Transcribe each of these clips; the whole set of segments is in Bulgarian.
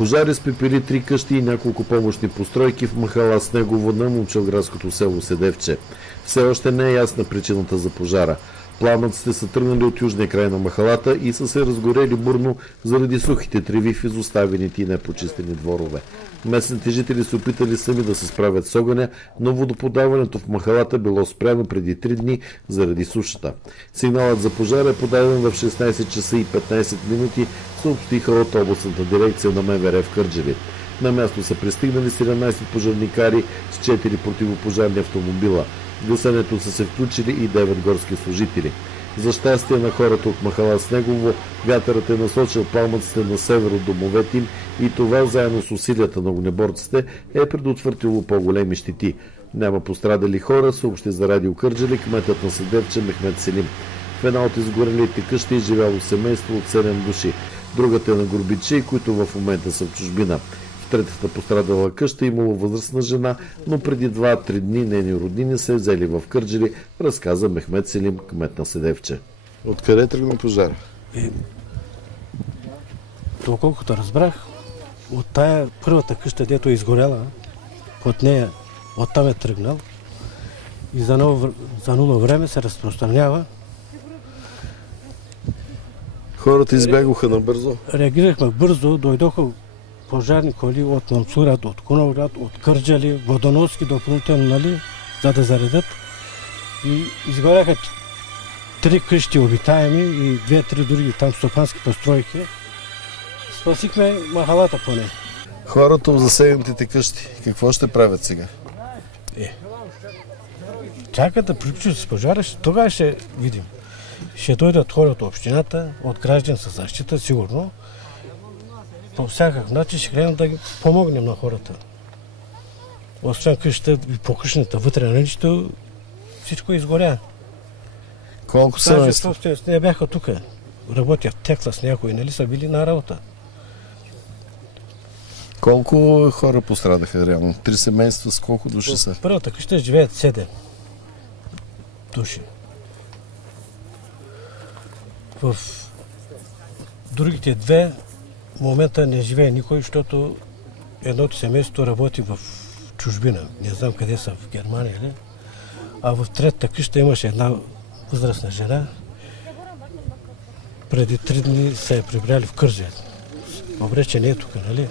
Пожар изпепели 3 къщи и няколко помощни постройки в махала Снегово на момчилградското село Седевче. Все още не е ясна причината за пожара. Пламъците са тръгнали от южния край на махалата и са се разгорели бурно заради сухите треви в изоставените и непочистени дворове. Местните жители се опитали сами да се справят с огъня, но водоподаването в махалата било спряно преди 3 дни заради сушата. Сигналът за пожара е подаден в 16 часа и 15 минути, съобщиха от областната дирекция на МВР в Кърджали. На място са пристигнали 17 пожарникари с 4 противопожарни автомобила. В гасенето са се включили и 9 горски служители. За щастие на хората от махала Снегово, вятърът е насочил пламъците на север от домовете им и това, заедно с усилията на огнеборците, е предотвратило по-големи щети. Няма пострадали хора, съобщи за радио Кърджали кметът на Седевче Мехмед Селим. В една от изгорелите къщи е живяло семейство от 7 души. Другата е на горбичи, които в момента са в чужбина. В третата пострадала къща имало възрастна жена, но преди 2-3 дни нейни роднини се взели в Кърджали, разказа Мехмед Селим, кмет на Седевче. Откъде тръгна пожара? Доколкото разбрах, от тая първата къща, дето е изгоряла, от нея, оттам е тръгнал и за ново време се разпространява. Хората избягоха набързо? Реагирахме бързо, дойдоха пожарни коли от Мамсурат, от Куновград, от Кърджали, водоноски допълнително, за да заредят. И изгоряха 3 къщи обитаеми и 2-3 други там стопански постройки. Спасихме махалата поне. Хората в засегнатите къщи, какво ще правят сега? Чакат да приключат с пожара, тогава ще видим. Ще дойдат хора от общината, от гражданска защита, сигурно. По всякакъв начин ще гледам да ги помогнем на хората. Освен къщата и покъщната вътре на наличието, всичко изгоря. Колко семейства? Не бяха тук. Работят текла с някои, са били на работа. Колко хора пострадаха реално? 3 семейства с колко души са? В първата къща живеят 7 души. В другите 2 в момента не живее никой, защото едното семейство работи в чужбина. Не знам къде са, в Германия ли. А в третата къща имаше една възрастна жена. Преди 3 дни се е прибрали в Кърджали. Добре, че не е тук, нали?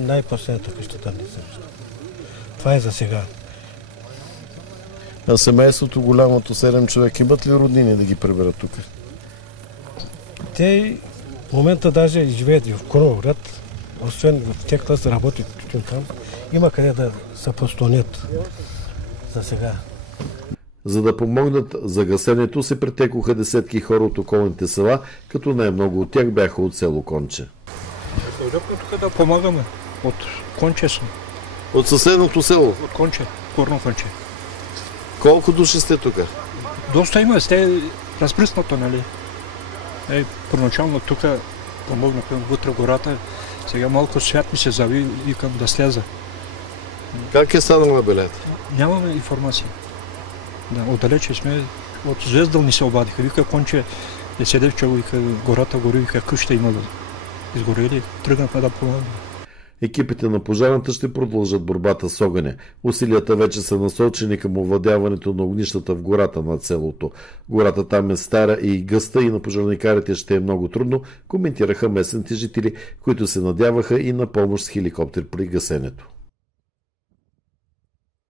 Най-последната къща там не среща. Това е за сега. А семейството, голямото 7 човека, имат ли роднини да ги приберат тук? Те в момента даже живеят и в Куновград, освен в тях клас работят там. Има къде да се постоянят за сега. За да помогнат за гасенето се претекоха десетки хора от околните села, като най-много от тях бяха от село Конче. Дойдохме тук да помагаме. От Конче съм. От съседното село? От Конче, Горно Конче. Колко души сте тук? Доста има, сте разпръснато, нали? Първоначално тук помогнахме вътре в гората. Сега малко свят ми се зави, викам да сляза. Как е станала белята? Нямаме информация. Да, отдалече сме, от Звездъл ни се обадиха. Вика Конче, Седевче, вика гората гори, вика къща има да изгорели. Тръгнахме да помогнем. Екипите на пожарната ще продължат борбата с огъня. Усилията вече са насочени към овладяването на огнищата в гората над селото. Гората там е стара и гъста и на пожарникарите ще е много трудно, коментираха местните жители, които се надяваха и на помощ с хеликоптер при гасенето.